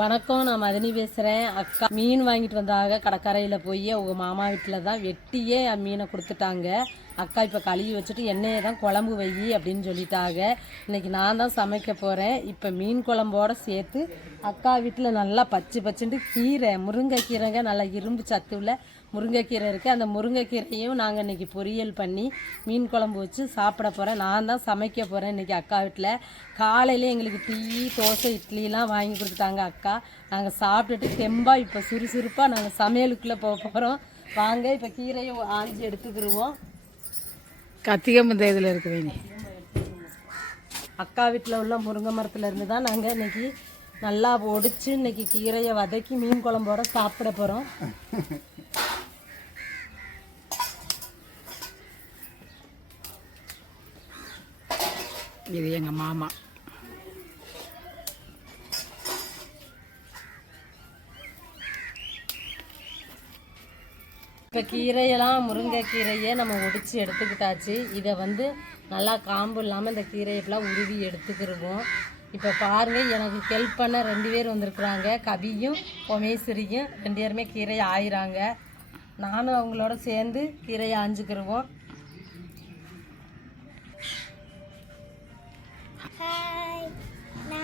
வணக்கம் நான் மதினி பேசுகிறேன் அக்கா மீன் வாங்கிட்டு வந்தாக கடற்கரையில் போய் அவங்க மாமா வீட்டில் தான் வெட்டியே மீனை கொடுத்துட்டாங்க. அக்கா இப்போ கழுவி வச்சுட்டு எண்ணெயை தான் குழம்பு வை அப்படின்னு சொல்லிட்டாங்க. இன்றைக்கி நான் தான் சமைக்க போகிறேன் இப்போ மீன் குழம்போடு சேர்த்து அக்கா வீட்டில் நல்லா பச்சை பச்சுன்ட்டு கீரை முருங்கைக்கீரைங்க நல்லா இரும்பு சத்து உள்ள முருங்கைக்கீரை இருக்குது அந்த முருங்கைக்கீரையும் நாங்கள் இன்றைக்கி பொரியல் பண்ணி மீன் குழம்பு வச்சு சாப்பிட போகிறேன் நான் தான் சமைக்க போகிறேன் இன்றைக்கி அக்கா வீட்டில் காலையில எங்களுக்கு டீ தோசை இட்லிலாம் வாங்கி கொடுத்துட்டாங்க அக்கா. நாங்கள் சாப்பிட்டுட்டு தெம்பாக இப்போ சுறுசுறுப்பாக நாங்கள் சமையலுக்குள்ளே போக போகிறோம் வாங்க இப்போ கீரையை ஆஞ்சி எடுத்துக்கிடுவோம் கத்திகை முந்த இதில் இருக்கு வேணி. அக்கா வீட்டில் உள்ள முருங்கை மரத்துல இருந்து தான் நாங்கள் இன்னைக்கு நல்லா ஒடிச்சு இன்னைக்கு கீரையை வதக்கி மீன் குழம்போட சாப்பிட போகிறோம் இது எங்கள் மாமா. இப்போ கீரையெல்லாம் முருங்கைக்கீரையை நம்ம ஒடிச்சு எடுத்துக்கிட்டாச்சு. இதை வந்து நல்லா காம்பு இல்லாமல் இந்த கீரையெல்லாம் உருவி எடுத்துக்கிருவோம். இப்போ பாருங்கள் எனக்கு ஹெல்ப் பண்ண ரெண்டு பேர் வந்திருக்குறாங்க. கவியும் பொமேஸ்வரியும் ரெண்டு பேருமே கீரையை ஆயிறாங்க. நானும் அவங்களோட சேர்ந்து கீரையை ஆஞ்சுக்கிருவோம்.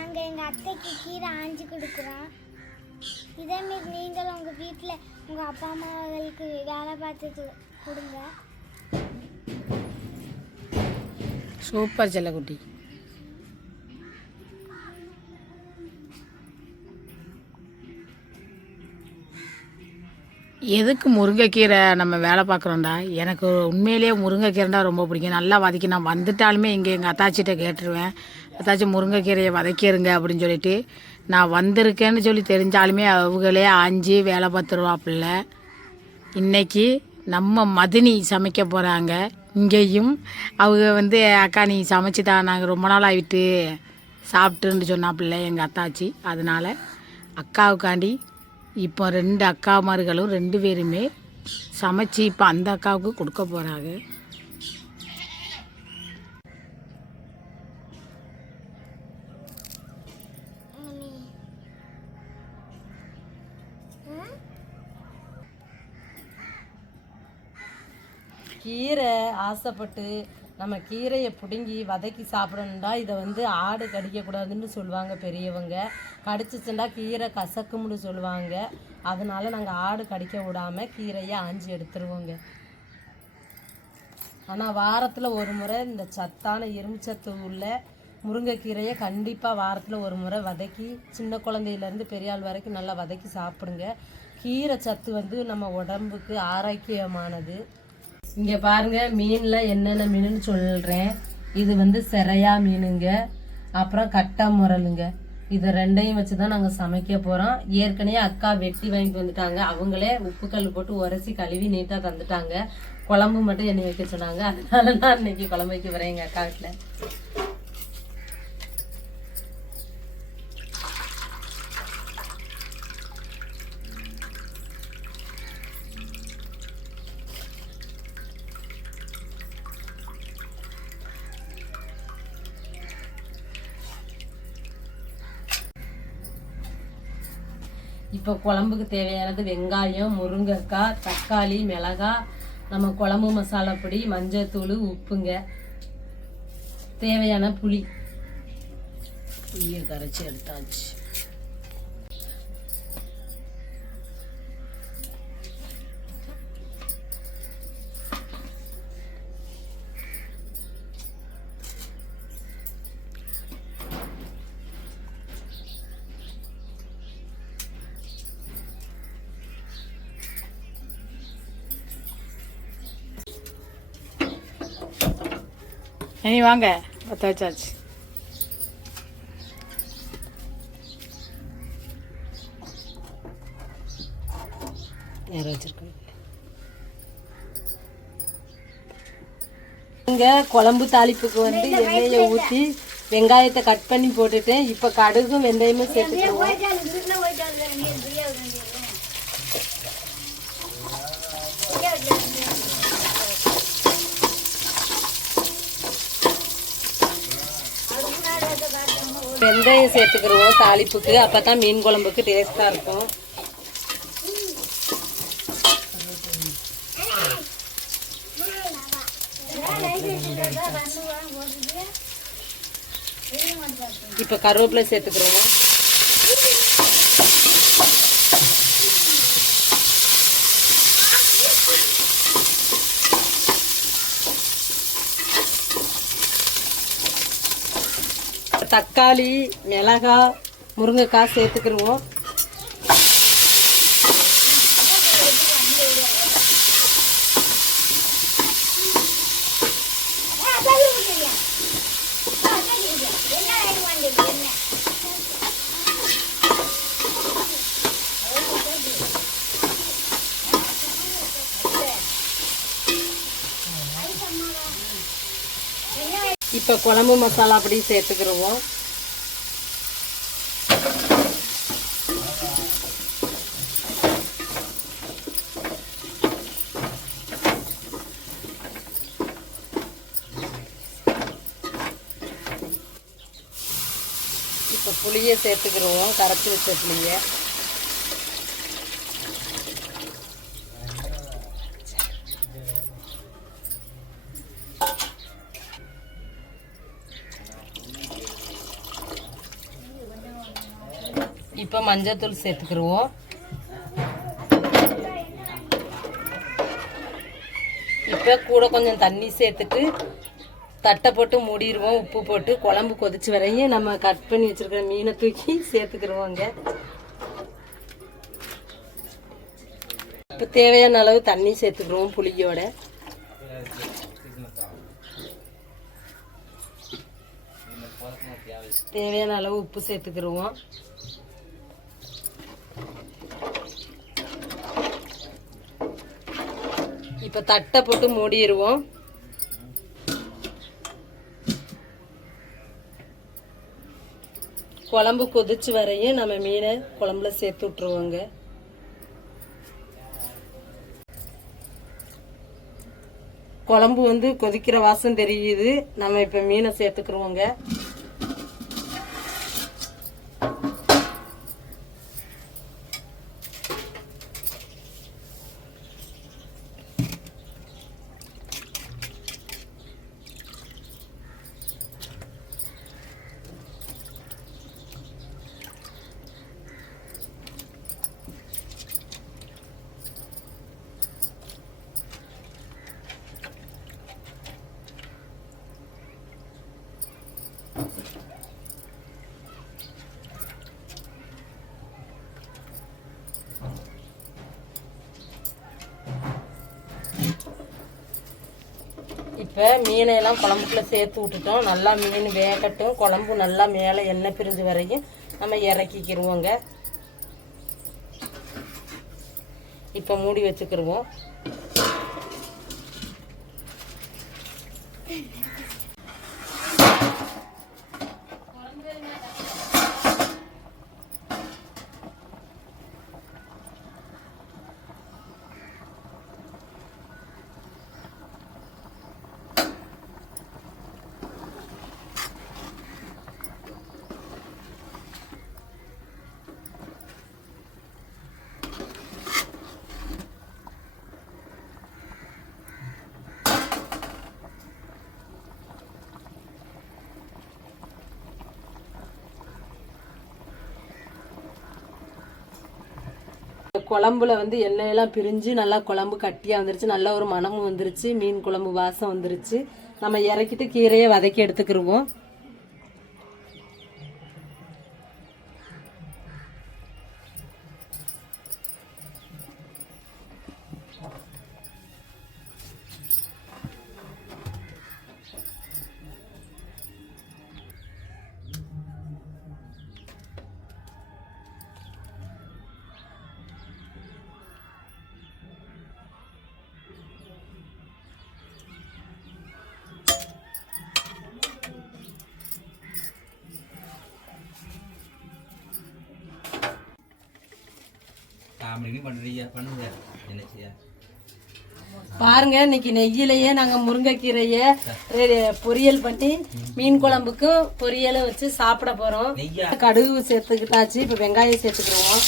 நாங்கள் எங்கள் அத்தைக்கு கீரை ஆஞ்சு கொடுக்குறோம். இதேமாரி நீங்களும் உங்கள் வீட்டில் உங்கள் அப்பா அம்மாவுக்கு வேலை பார்த்து கொடுங்க. சூப்பர் செல்லக்குட்டி. எதுக்கு முருங்கைக்கீரை நம்ம வேலை பார்க்குறோம்டா? எனக்கு உண்மையிலேயே முருங்கைக்கீரைண்டா ரொம்ப பிடிக்கும். நல்லா வதக்கி நான் வந்துட்டாலுமே இங்கே எங்கள் அத்தாச்சிட்ட கேட்டுருவேன். ஏதாச்சும் முருங்கைக்கீரையை வதக்கிருங்க அப்படின்னு சொல்லிட்டு நான் வந்திருக்கேன்னு சொல்லி தெரிஞ்சாலுமே அவங்களே ஆஞ்சி வேலை பார்த்துருவாப்புல இன்னைக்கு நம்ம மதினி சமைக்க போகிறாங்க இங்கேயும் அவங்க வந்து அக்கா நீ சமைச்சு தான் நாங்கள் ரொம்ப நாள் ஆகிட்டு சாப்பிட்டுன்னு சொன்னாப்புல எங்கள் அத்தாச்சி. அதனால் அக்காவுக்காண்டி இப்போ ரெண்டு அக்காமார்களும் ரெண்டு பேருமே சமைச்சு இப்போ அந்த அக்காவுக்கு கொடுக்க போகிறாங்க கீரை ஆசைப்பட்டு நம்ம கீரையை பிடுங்கி வதக்கி சாப்பிடணுண்டா இதை வந்து ஆடு கடிக்கக்கூடாதுன்னு சொல்லுவாங்க பெரியவங்க. கடிச்சிச்சுண்டா கீரை கசக்கும்னு சொல்லுவாங்க. அதனால் நாங்கள் ஆடு கடிக்க விடாமல் கீரையை ஆஞ்சி எடுத்துருவோங்க. ஆனால் வாரத்தில் ஒரு முறை இந்த சத்தான இரும்பு சத்து உள்ள முருங்கைக்கீரையை கண்டிப்பாக வாரத்தில் ஒரு முறை வதக்கி சின்ன குழந்தையிலேருந்து பெரியாள் வரைக்கும் நல்லா வதக்கி சாப்பிடுங்க. கீரை சத்து வந்து நம்ம உடம்புக்கு ஆரோக்கியமானது. இங்கே பாருங்க மீனில் என்னென்ன மீனுன்னு சொல்கிறேன் இது வந்து செரையா மீனுங்க. அப்புறம் கட்டா முரலுங்க. இது ரெண்டையும் வச்சு தான் நாங்கள் சமைக்க போகிறோம் ஏற்கனவே அக்கா வெட்டி வாங்கிட்டு வந்துட்டாங்க. அவங்களே உப்பு கல் போட்டு உரசி கழுவி நீட்டாக தந்துட்டாங்க. குழம்பு மட்டும் என்னை வைக்க சொன்னாங்க. அதனால நான் இன்னைக்கு குழம்பு வைக்க வரேன் எங்கள் அக்கா வீட்டில் இப்போ குழம்புக்கு தேவையானது வெங்காயம் முருங்கைக்காய் தக்காளி மிளகாய் நம்ம குழம்பு மசாலா பொடி மஞ்சத்தூள் உப்புங்க. தேவையான புளி. புளியை கரைச்சி எடுத்தாச்சு. இனி வாங்க பற்ற வச்சாச்சு வச்சிருக்கேன் இங்க குழம்பு தாளிப்புக்கு வந்து எண்ணெயை ஊற்றி வெங்காயத்தை கட் பண்ணி போட்டுட்டேன் இப்போ கடுகும் வெந்தயமும் சேர்த்துக்குவோம் வெந்தயம் சேர்த்துக்கிருவோம் தாளிப்புக்கு. அப்போ தான் மீன் குழம்புக்கு டேஸ்ட்டாக இருக்கும். இப்போ கருவேப்பிலை சேர்த்துக்கிறோம் தக்காளி மிளகாய் முருங்கைக்காய் சேர்த்துக்கிடுவோம் இப்போ குழம்பு மசாலா அப்படியும் சேர்த்துக்கிருவோம். இப்போ புளியை சேர்த்துக்கிருவோம். கரைச்சி வச்ச புளியை. இப்போ மஞ்சத்தூள் சேர்த்துக்கிருவோம். இப்போ கூட கொஞ்சம் தண்ணி சேர்த்துட்டு தட்டை போட்டு மூடிடுவோம் உப்பு போட்டு குழம்பு கொதிச்சு வரையும் நம்ம கட் பண்ணி வச்சுருக்கிற மீனை தூக்கி சேர்த்துக்கிருவோங்க. இப்போ தேவையான அளவு தண்ணி சேர்த்துக்கிருவோம் புளியோட. தேவையான அளவு உப்பு சேர்த்துக்கிருவோம். இப்போ தட்டை போட்டு மூடிடுவோம் குழம்பு கொதிச்சு வரையும் நம்ம மீனை குழம்புல சேர்த்து விட்ருவோங்க குழம்பு வந்து கொதிக்கிற வாசம் தெரியுது. நம்ம இப்போ மீனை சேர்த்துக்கிருவோங்க. இப்போ மீனையெல்லாம் குழம்புக்குள்ள சேர்த்து விட்டுட்டோம். நல்லா மீன் வேகட்டும். குழம்பு நல்லா மேலே எண்ணெய் பிரிஞ்சு வரையும் நம்ம இறக்கிக்கிருவோங்க. இப்போ மூடி வச்சுக்கிருவோம். குழம்புல வந்து எண்ணெயெல்லாம் பிரிஞ்சு நல்லா குழம்பு கட்டியாக வந்துருச்சு. நல்ல ஒரு மணமும் வந்துருச்சு. மீன் குழம்பு வாசம் வந்துருச்சு. நம்ம இறக்கிட்டு கீரையை வதக்கி எடுத்துக்கிருவோம். காமெடி பண்ணுறீங்க பண்ணுங்க என்ன செய்ய பாருங்க இன்னைக்கு நெய்யிலேயே நாங்க முருங்கைக்கீரைய பொரியல் பண்ணி மீன் குழம்புக்கும் பொரியலும் வச்சு சாப்பிட போறோம். கடுகு சேர்த்துக்கிட்டாச்சு இப்ப வெங்காயம் சேர்த்துக்கிடுவோம்.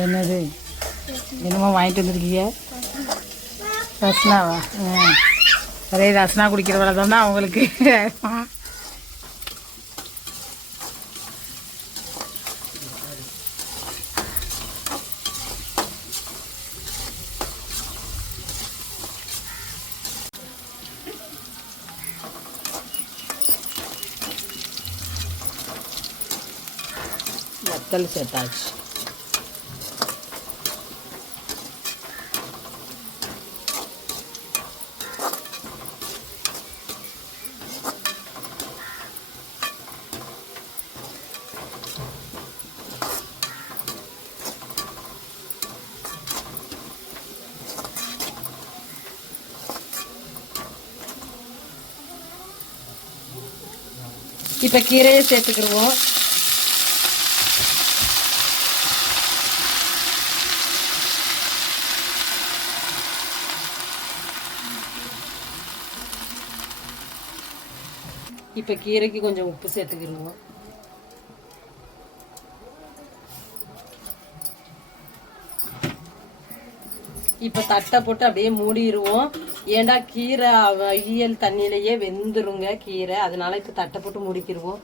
என்னது என்னமோ வாங்கிட்டு வந்திருக்கீங்க ரஸ்னாவா ஆ ஒரே ரஸ்னா குடிக்கிற வேலை தான் அவங்களுக்கு வத்தல் சேர்த்தாச்சு இப்போ கீரையை சேர்த்துக்கிடுவோம். இப்போ கீரைக்கு கொஞ்சம் உப்பு சேர்த்துக்கிடுவோம். இப்போ தட்டை போட்டு அப்படியே மூடிடுவோம். ஏண்டா கீரை அவ- ஈயல் தண்ணியிலேயே வெந்துருங்க கீரை. அதனால இப்போ தட்டை போட்டு முடிக்கிடுவோம்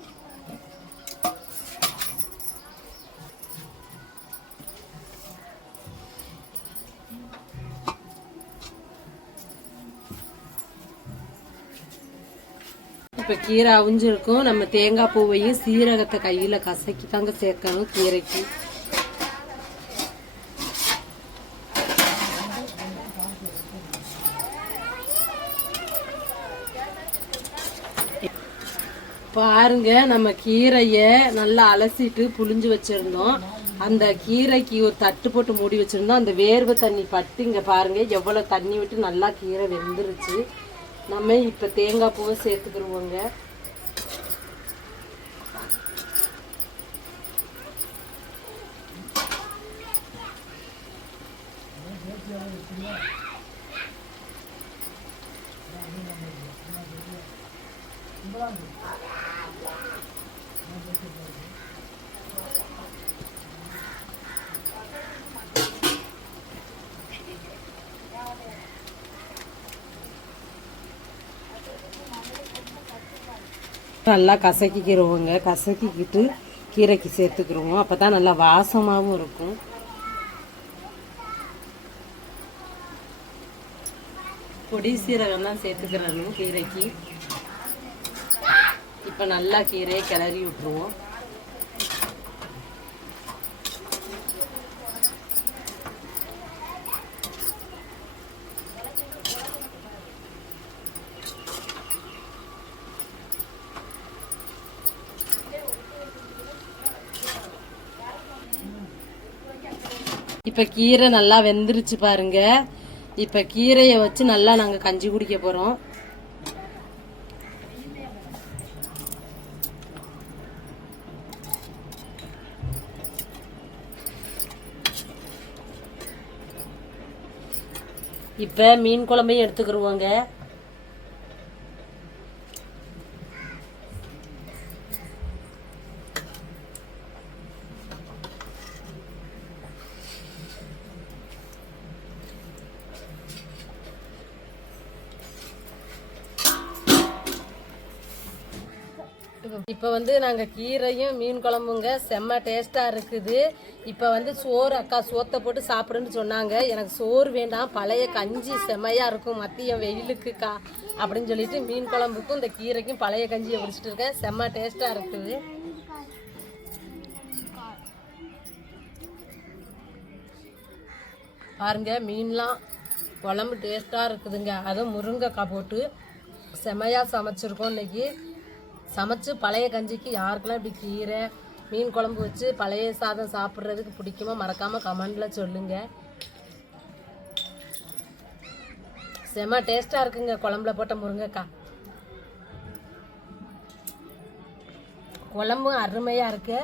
இப்போ கீரை அவிஞ்சிருக்கும். நம்ம தேங்காய் பூவையும் சீரகத்தை கையில் கசக்கி தாங்க சேர்க்கணும் கீரைக்கு. பாருங்க நம்ம கீரைய நல்லா அலசிட்டு புளிஞ்சு வச்சிருந்தோம். அந்த கீரைக்கு ஒரு தட்டு போட்டு மூடி வச்சிருந்தோம். அந்த வேர்வை தண்ணி பட்டு இங்க பாருங்க எவ்வளவு தண்ணி விட்டு நல்லா கீரை வெந்துருச்சு. நம்ம இப்ப தேங்காய் பூவை சேர்த்துக்கிருவோங்க. நல்லா கசக்கிக்கிறவங்க கசக்கிக்கிட்டு கீரைக்கு சேர்த்துக்கிறோம் அப்பதான் நல்லா வாசமாகவும் இருக்கும். பொடி சீரகம்லாம் சேர்த்துக்கிறாங்க கீரைக்கு. இப்போ நல்லா கீரையை கிளறி விட்டுருவோம். இப்போ கீரை நல்லா வெந்துருச்சு பாருங்க. இப்போ கீரையை வச்சு நல்லா நாங்கள் கஞ்சி குடிக்க போகிறோம் இப்போ மீன் குழம்பையும் எடுத்துக்கிருவோங்க. இப்போ வந்து நாங்கள் கீரையும் மீன் குழம்புங்க. செம்ம டேஸ்ட்டாக இருக்குது. இப்போ வந்து சோறு அக்கா சோத்தை போட்டு சாப்பிடுன்னு சொன்னாங்க. எனக்கு சோறு வேண்டாம். பழைய கஞ்சி செம்மையாக இருக்கும். மத்தியம் வெயிலுக்குக்கா அப்படின்னு சொல்லிட்டு மீன் குழம்புக்கும் இந்த கீரைக்கும் பழைய கஞ்சியை பிடிச்சிட்டு இருக்கேன். செம்ம டேஸ்ட்டாக இருக்குது. பாருங்க மீன்லாம் குழம்பு டேஸ்ட்டாக இருக்குதுங்க. அதுவும் முருங்கைக்காய் போட்டு செமையாக சமைச்சிருக்கோம் இன்றைக்கி சமைச்சு பழைய கஞ்சிக்கு யாருக்கெல்லாம் இப்படி கீரை மீன் குழம்பு வச்சு பழைய சாதம் சாப்பிட்றதுக்கு பிடிக்குமோ மறக்காம கமெண்டில் சொல்லுங்க. செம டேஸ்ட்டாக இருக்குங்க குழம்புல போட்ட முருங்கைக்காய் குழம்பும் அருமையாக இருக்கு.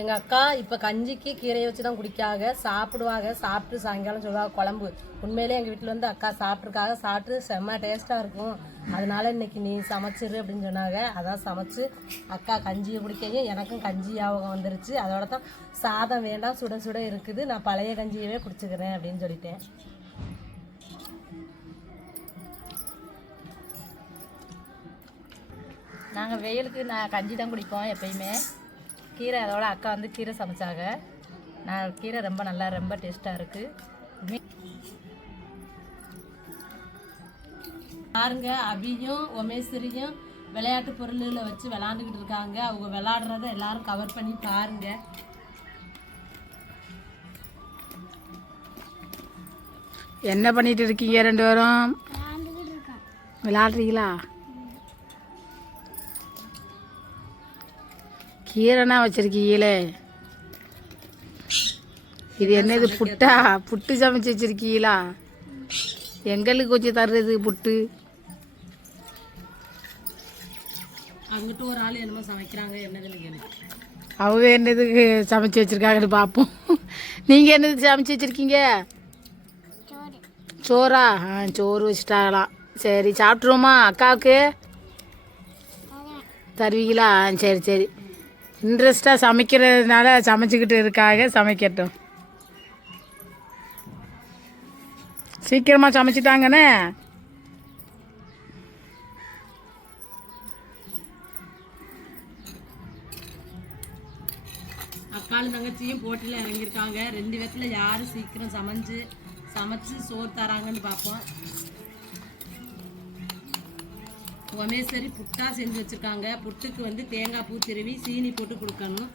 எங்கள் அக்கா இப்போ கஞ்சிக்கு கீரையை வச்சு தான் குடிக்காக சாப்பிடுவாங்க சாப்பிட்டு சாயங்காலம் சொல்லுவாங்க குழம்பு. உண்மையிலே எங்கள் வீட்டில் வந்து அக்கா சாப்பிட்ருக்காக சாப்பிட்டு செம்ம டேஸ்ட்டாக இருக்கும். அதனால இன்னைக்கு நீ சமைச்சிரு அப்படின்னு சொன்னாங்க. அதான் சமைச்சு அக்கா கஞ்சியை குடிக்கவும் எனக்கும் கஞ்சி ஞாபகம் வந்துருச்சு. அதோட தான் சாதம் வேண்டாம் சுட சுட இருக்குது. நான் பழைய கஞ்சியவே குடிச்சுக்கிறேன் அப்படின்னு சொல்லிட்டேன். நாங்கள் வெயிலுக்கு நான் கஞ்சி தான் குடிப்போம் எப்பயுமே. கீரை அதோட அக்கா வந்து கீரை சமைச்சாங்க. நான் கீரை ரொம்ப நல்லா ரொம்ப டேஸ்ட்டாக இருக்குது பாருங்க அபியும் உமேஸ்வரியும் விளையாட்டு பொருளில் வச்சு விளாண்டுக்கிட்டு இருக்காங்க. அவங்க விளாடுறத எல்லாரும் கவர் பண்ணி பாருங்க. என்ன பண்ணிட்டு இருக்கீங்க ரெண்டு பேரும்? விளாடுறீங்களா? கீரைனா வச்சிருக்கீங்களே. இது என்னது புட்டா? புட்டு சமைச்சு வச்சிருக்கீங்களா? எங்களுக்கு கொஞ்சம் தர்றது புட்டு. அங்கிட்ட ஒரு ஆள் என்னமோ சமைக்கிறாங்க என்னதுன்னு அவங்க என்னதுக்கு சமைச்சு வச்சிருக்காங்கன்னு பார்ப்போம் நீங்கள் என்னது சமைச்சு வச்சிருக்கீங்க? சோறா? ஆ சோறு வச்சுட்டாங்களாம் சரி சாப்பிட்ருவோமா அக்காவுக்கு? தருவீங்களா? ஆ சரி சரி. இன்ட்ரெஸ்டாக சமைக்கிறதுனால சமைச்சிக்கிட்டு இருக்காங்க சமைக்கட்டும். சீக்கிரமாக சமைச்சிட்டாங்கண்ணே. தங்கச்சியும் போட்டியில் இறங்கியிருக்காங்க. ரெண்டு பேத்துல யார் சீக்கிரம் சமைஞ்சு சமைச்சு சோறு தராங்கன்னு பார்ப்போம். உமேஸ்வரி புட்டா செஞ்சு வச்சிருக்காங்க. புட்டுக்கு வந்து தேங்காய் பூ திருவி சீனி போட்டு கொடுக்கணும்.